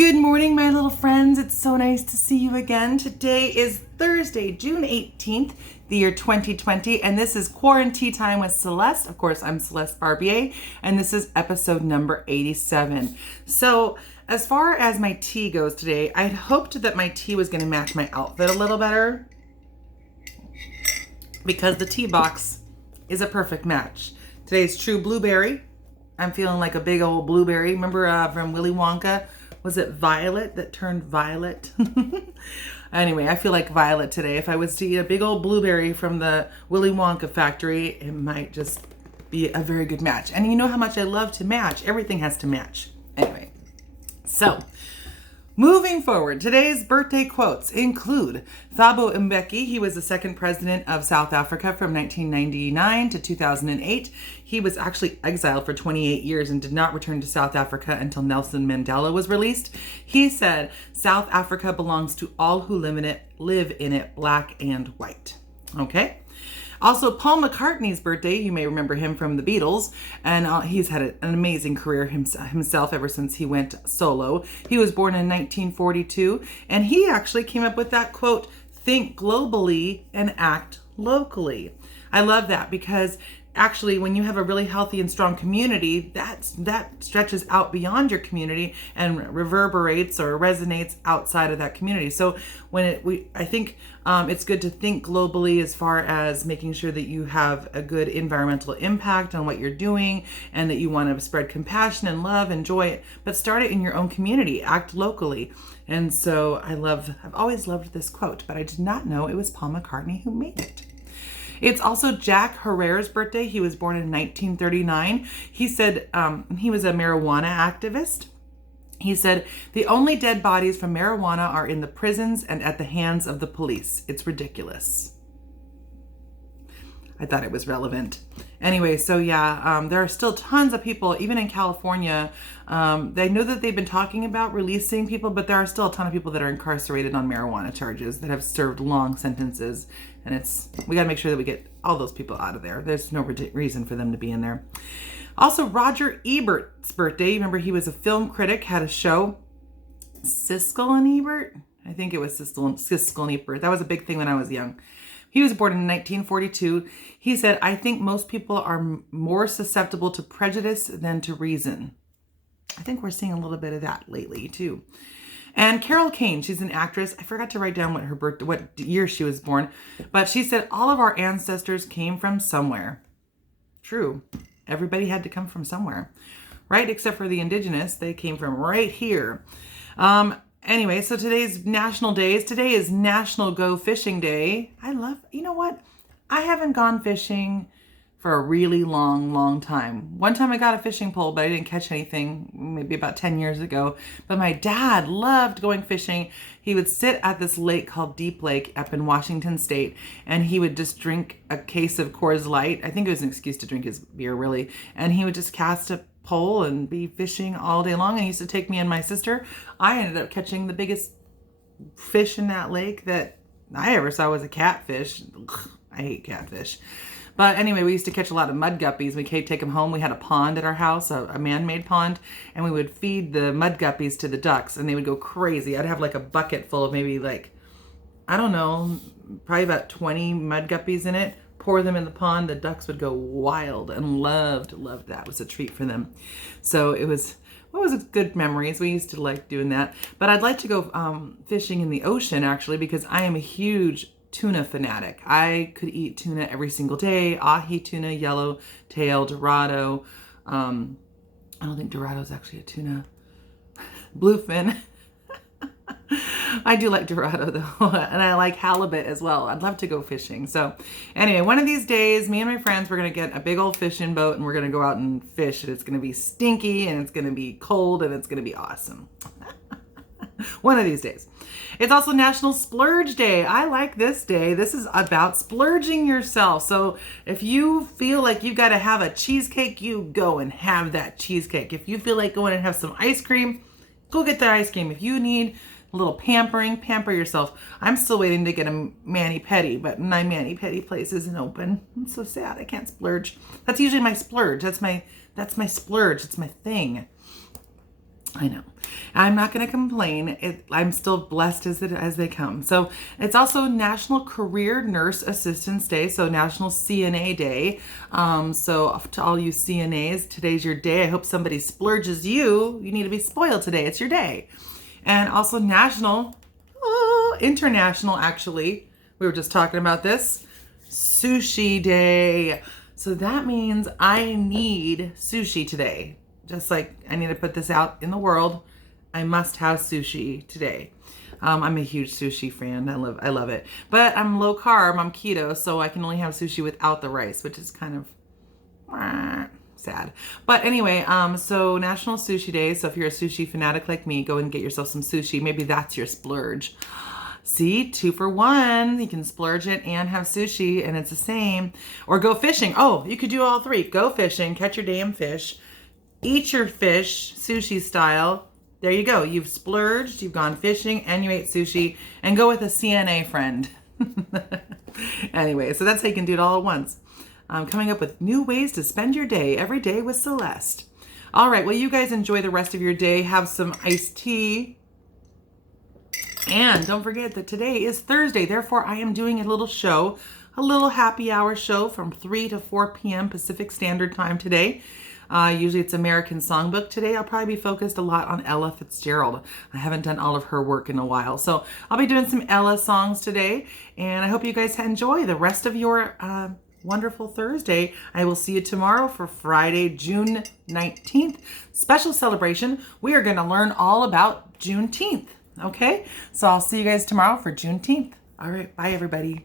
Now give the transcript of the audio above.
Good morning, my little friends. It's so nice to see you again. Today is Thursday, June 18th, the year 2020, and this is QuaranTEAtime with Celeste. Of course, I'm Celeste Barbier, and this is episode number 87. So, as far as my tea goes today, I had hoped that my tea was going to match my outfit a little better because the tea box is a perfect match. Today's True Blueberry. I'm feeling like a big old blueberry. Remember from Willy Wonka? Was it Violet that turned violet? Anyway, I feel like Violet today. If I was to eat a big old blueberry from the Willy Wonka factory, it might just be a very good match. And you know how much I love to match. Everything has to match. Anyway, so moving forward, today's birthday quotes include Thabo Mbeki. He was the second president of South Africa from 1999 to 2008. He was actually exiled for 28 years and did not return to South Africa until Nelson Mandela was released. He said, "South Africa belongs to all who live in it, black and white." Okay. Also, Paul McCartney's birthday. You may remember him from the Beatles, and he's had an amazing career himself ever since he went solo. He was born in 1942, and he actually came up with that quote, "Think globally and act locally." I love that because actually, when you have a really healthy and strong community, that stretches out beyond your community and reverberates or resonates outside of that community. So I think it's good to think globally as far as making sure that you have a good environmental impact on what you're doing and that you want to spread compassion and love and joy, but start it in your own community, act locally. And so I've always loved this quote, but I did not know it was Paul McCartney who made it. It's also Jack Herrera's birthday. He was born in 1939. He said he was a marijuana activist. He said, "The only dead bodies from marijuana are in the prisons and at the hands of the police. It's ridiculous." I thought it was relevant. Anyway, so yeah, there are still tons of people, even in California. They know that they've been talking about releasing people, but there are still a ton of people that are incarcerated on marijuana charges that have served long sentences. And we got to make sure that we get all those people out of there. There's no reason for them to be in there. Also, Roger Ebert's birthday. Remember, he was a film critic, had a show, Siskel and Ebert. I think it was Siskel and Ebert. That was a big thing when I was young. He was born in 1942. He said, "I think most people are more susceptible to prejudice than to reason." I think we're seeing a little bit of that lately too. And Carole Kane, she's an actress. I forgot to write down what year she was born, but she said all of our ancestors came from somewhere. True. Everybody had to come from somewhere, right? Except for the indigenous. They came from right here. Anyway, so today's national days. Today is National Go Fishing Day. You know what? I haven't gone fishing for a really long time. One time I got a fishing pole, but I didn't catch anything, maybe about 10 years ago. But my dad loved going fishing. He would sit at this lake called Deep Lake up in Washington State, and he would just drink a case of Coors Light. I think it was an excuse to drink his beer, really. And he would just cast a pole and be fishing all day long. And he used to take me and my sister. I ended up catching the biggest fish in that lake that I ever saw was a catfish. Ugh, I hate catfish. But anyway, we used to catch a lot of mud guppies. We could take them home. We had a pond at our house, a man-made pond, and we would feed the mud guppies to the ducks, and they would go crazy. I'd have like a bucket full of maybe I don't know, probably about 20 mud guppies in it. Pour them in the pond. The ducks would go wild and loved that. It was a treat for them. So it was good memories. We used to like doing that. But I'd like to go fishing in the ocean, actually, because I am a huge tuna fanatic. I could eat tuna every single day. Ahi tuna, yellowtail, Dorado. I don't think Dorado is actually a tuna. Bluefin. I do like Dorado though, and I like halibut as well. I'd love to go fishing. So anyway, one of these days, me and my friends, we're going to get a big old fishing boat and we're going to go out and fish. And it's going to be stinky and it's going to be cold and it's going to be awesome. One of these days. It's also National Splurge Day. I like this day. This is about splurging yourself. So if you feel like you got to have a cheesecake, you go and have that cheesecake. If you feel like going and have some ice cream, go get the ice cream. If you need a little pampering, pamper yourself. I'm still waiting to get a mani-pedi, but my mani-pedi place isn't open. I'm so sad. I can't splurge. That's usually my splurge. That's my splurge. It's my thing. I know. I'm not going to complain. I'm still blessed as they come. So it's also National Career Nurse Assistants Day, so National CNA Day. So to all you CNAs, today's your day. I hope somebody splurges you. You need to be spoiled today. It's your day. And also international, actually. We were just talking about this. Sushi Day. So that means I need sushi today. Just like I need to put this out in the world, I must have sushi today. I'm a huge sushi fan. I love it. But I'm low carb, I'm keto, so I can only have sushi without the rice, which is kind of sad. But anyway, so National Sushi Day. So if you're a sushi fanatic like me, go and get yourself some sushi. Maybe that's your splurge. See, 2 for 1. You can splurge it and have sushi, and it's the same. Or go fishing. Oh, you could do all 3. Go fishing, catch your damn fish. Eat your fish, sushi style. There you go. You've splurged, you've gone fishing, and you ate sushi. And go with a CNA friend. Anyway, so that's how you can do it all at once. Coming up with new ways to spend your day every day with Celeste. All right, well, you guys enjoy the rest of your day. Have some iced tea. And don't forget that today is Thursday. Therefore, I am doing a little show, a little happy hour show from 3 to 4 p.m. Pacific Standard Time today. Usually it's American Songbook. Today I'll probably be focused a lot on Ella Fitzgerald. I haven't done all of her work in a while. So I'll be doing some Ella songs today. And I hope you guys enjoy the rest of your wonderful Thursday. I will see you tomorrow for Friday, June 19th. Special celebration. We are going to learn all about Juneteenth. Okay? So I'll see you guys tomorrow for Juneteenth. All right. Bye, everybody.